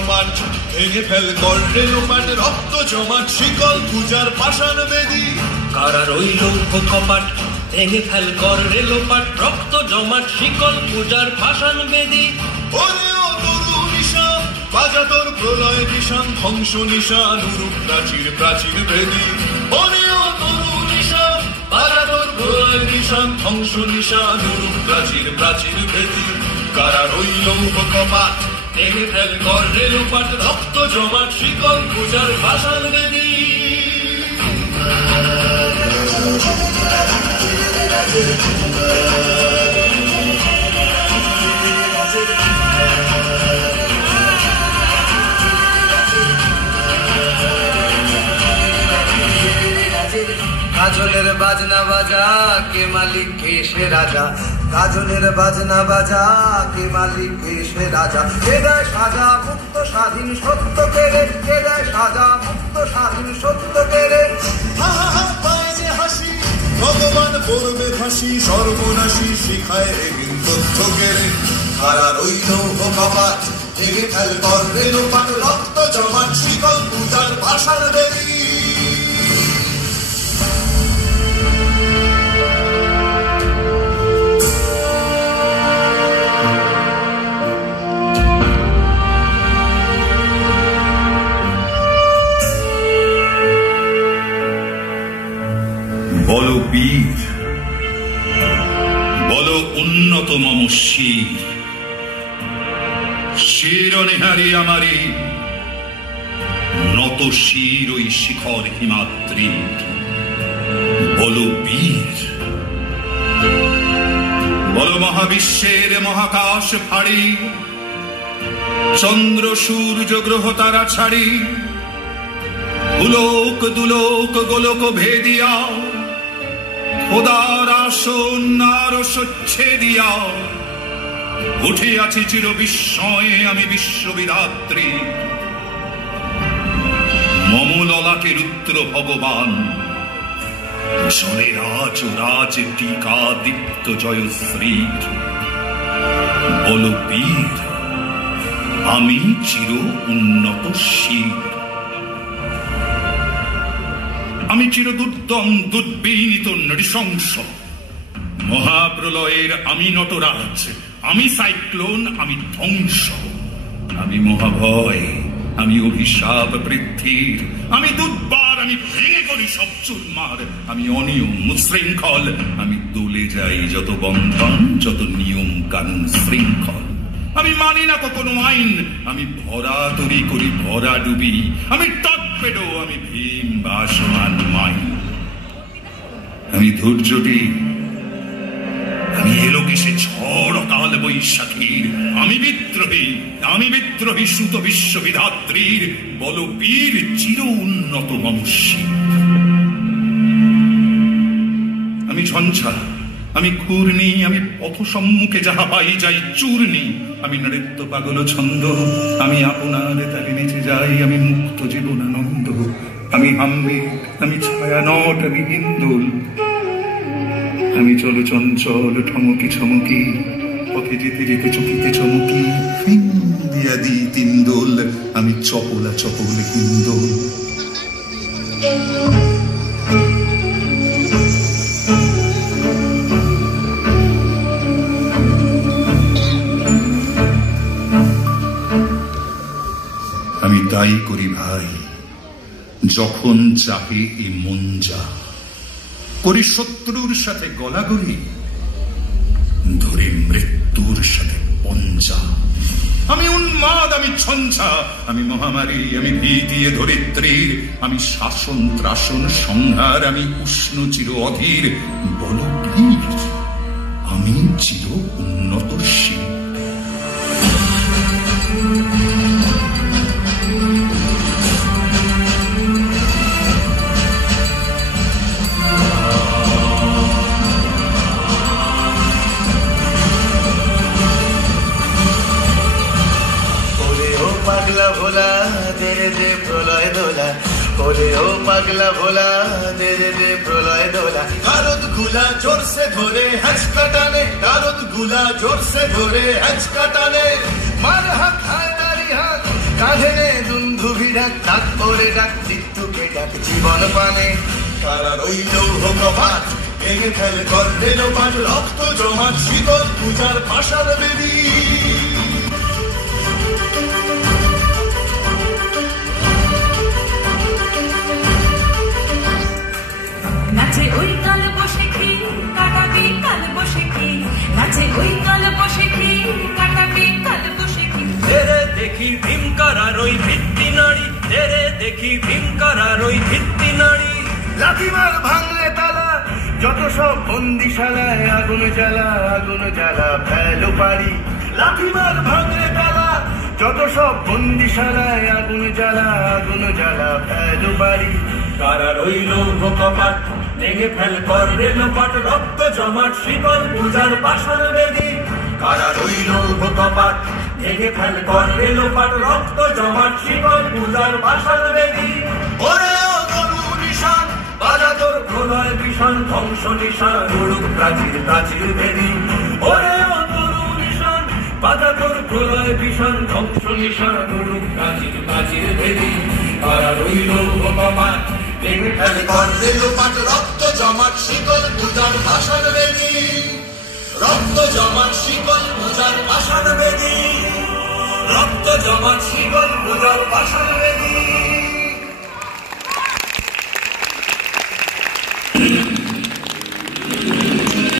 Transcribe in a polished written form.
কপাট ভেঙে ফেল কর রে লোপাট রক্ত জমাট শিকল পূজার পাষাণ বেদী কারা রইল কপাট ভেঙে ফেল কর রে লোপাট রক্ত জমাট শিকল পূজার পাষাণ বেদী ওরে ও তরু নিশান বাজা তোর প্রলয় নিশান ধ্বংস নিশান রূপ প্রাচীর প্রাচীর বেদী ওরে ও তরু নিশান বাজা তোর প্রলয় নিশান ধ্বংস নিশান রূপ প্রাচীর প্রাচীর বেদী কারা রইল কপাট ভেঙে ফেল কর রে লোপাট রক্ত জমাট শিকল পূজার পাষাণ বেদী কাজলের বাজনা বাজা কে মালিক কে সে রাজা কাজলের বাজনা বাজা কে মালিক কে সে রাজা কে দেয় সাজা মুক্ত স্বাধীন সত্য কেড়ে কে দেয় সাজা মুক্ত স্বাধীন সত্য কেড়ে পায় যে হাসি ভগবান পড়বে ফাঁসি সর্বনাশী শিখায় রে তথ্য কেড়ে কারা রইল কপাট ভেঙে ফেল কর রে লোপাট রক্ত জমাট শিকল পূজার পাষাণ বেদী বলো বীর বলো উন্নত মম শির শির নেহারি আমারে নত শির ওই শিখর হিমাদ্রির বলো বীর বলো মহাবিশ্বের মহাকাশ ফাড়ি চন্দ্র সূর্য গ্রহ তারা ছাড়ি উলোক দুলোক গোলক ভেদিয়া খোদার আসন নারসচ্ছে দিয়া উঠিয়াছি চির বিস্ময়ে আমি বিশ্ববিধাত্রী মম ললাটে রুদ্র ভগবান জলে রাজ রাজ টিকা দীপ্ত জয়শ্রীর বল বীর আমি চির উন্নত শির আমি চির দুর্দম দুর্বিনীত নৃশংস মহাপ্রলয়ের আমি নটরাজ আমি সাইক্লোন আমি ধ্বংস আমি মহাভয় আমি অভিশাপ বৃদ্ধির আমি দুর্বার আমি ভেঙে করি সব চুরমার আমি অনিয়ম উচ্ছৃঙ্খল আমি দলে যাই যত বন্ধন যত নিয়ম কানুন শৃঙ্খল আমি মানি না কোনো আইন আমি ভরা তরি করি ভরা ডুবি আমি টর্পেডো আমি ভীম বাসমান মাইন আমি ধৈর্যটি আমি এলোকেশে ঝড় কাল বৈশাখীর আমি বিদ্রোহী সুত বিশ্ববিধাত্রীর বল বীর চির উন্নত মমস্বী আমি ঝঞ্ঝা আমি ঘূর্ণি আমি পথ সম্মুখে যাহা পাই যাই চূর্ণি আমি নৃত্য পাগল ছন্দ আমি আপনার তালে নেচে যাই আমি মুক্ত জীবনানন্দ আমি হাম্বে আমি ছায়া নট আমি হিন্দোল আমি চলো চঞ্চল ঠমকি ছমকি পথে যেতে যেতে চকিতে চমকি দিয়া দি তিন দোল আমি চপলা চপল হিন্দোল আমি তাই করি ভাই যখন চাহে এ মন যা করি শত্রুর সাথে গলাগলি ধরে মৃত্যুর সাথে পঞ্জা আমি উন্মাদ আমি ঝঞ্ঝা আমি মহামারী আমি ভীতি ধরিত্রীর আমি শাসন ত্রাসন সংহার আমি উষ্ণ চির অধীর বল বীর আমি চির উন্নত শিব পাগলা ভোলা দে দে প্রলয় দোলা ওরে ও পাগলা ভোলা দে দে প্রলয় দোলা গারদ গুলা জোর সে ধরে হ্যাঁচকা টানে গারদ গুলা জোর সে ধরে হ্যাঁচকা টানে মার হাত হায় নারী হাত কাঁধে নে দুন্ধুভি ডাক, ডাক করে ডাক মৃত্যুকে ডাক জীবন পানে। তারা রইল কপাট, ভেঙে ফেলে করলে লোপাট, রক্ত জমাট শীতল পূজার পাশার বেদি। নাচে ওই কাল বসে কি কাটাবি কাল বসে কি, নাচে ওই কাল বসে কি কাটাবি কাল বসে কি। তেরে দেখি ভীমকারার ওই ভিত্তি নাড়ি, তেরে দেখি ভীমকারার ওই ভিত্তি নাড়ি। লাথিমার ভাঙলে তালা, যত সব বন্দিশালায় আগুন জ্বালা, আগুন জ্বালা ফেলো পারি। লাথিমার ভাঙলে তালা, যত সব বন্দিশালায় আগুন জ্বালা, আগুন জ্বালা ফেলো পারি। কারা রইল কপাট, ভেঙে ফেল করলে লোপাট, রক্ত জমাট শীতল পূজার পাশার বেদি। কারা রইল কপাট, ভেঙে ফেল করলে লোপাট, রক্ত জমাট শীতল পূজার পাশার বেদি। ওরে ও তরু নিশান, বাজা তোর প্রলয় ভীষণ, ধ্বংস নিশান উড়ুক প্রাচীর প্রাচীর বেদি। ওরে ও তরু নিশান, বাজা তোর প্রলয় ভীষণ, ধ্বংস নিশান উড়ুক প্রাচীর প্রাচীর বেদি। কারা রইল কপাট, ভেঙে ফেল করলে লোপাট, রক্ত জমাট শীতল পূজার পাশার বেদি। রক্ত জমাট শীতল পূজার পাশার বেদি, রক্ত জমাট শীতল পূজার পাশার বেদি।